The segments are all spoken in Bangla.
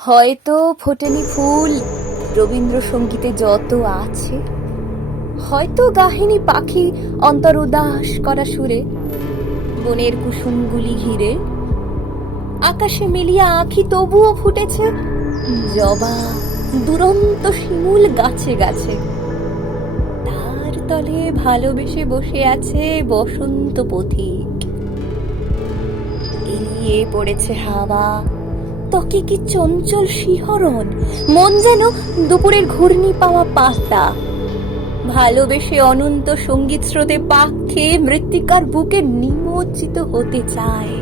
হয়তো ফোটেনি ফুল রবীন্দ্রসঙ্গীতে যত আছে, হয়তো গাহিনী পাখি অন্তর উদাস করা সুরে, বনের কুসুমগুলি ঘিরে আকাশে মেলিয়া আঁখি তবুও ফুটেছে জবা দুরন্ত শিমুল গাছে গাছে। তার তলে ভালোবেসে বসে আছে বসন্ত পথিক। এলিয়ে পড়েছে হাওয়া, ত্বকে কি চঞ্চল শিহরণ, মন যেন দুপুরের ঘূর্ণি পাওয়া পাতা। ভালোবেসে অনন্ত সঙ্গীত স্রোতে পাক খেয়ে মৃত্তিকার বুকে নিমজ্জিত হতে চায়।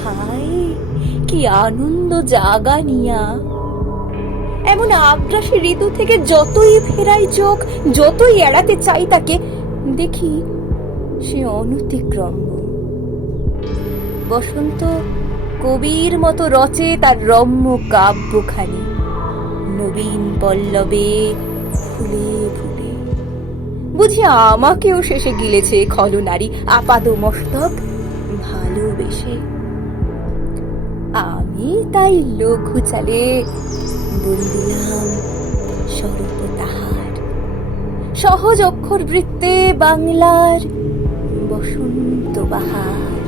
হায় কি আনন্দ জাগানিয়া! এমন আগ্রাসী ঋতু থেকে যতই ফেরাই চোখ, যতই এড়াতে চাই তাকে, দেখি সে অনতিক্রম্য। বসন্ত কবির মতো রচে তার রম্য কাব্যখানি, নবীন পল্লবে ফুলে ফুলে। বুঝি আমাকেও শেষে গিলেছে খলনারী আপাদ মস্তক ভালোবেসে। আমি তাই লঘু চালে বলিলাম স্বরূপ তাহার, সহজ অক্ষর বৃত্তে বাংলার বসন্ত বাহার।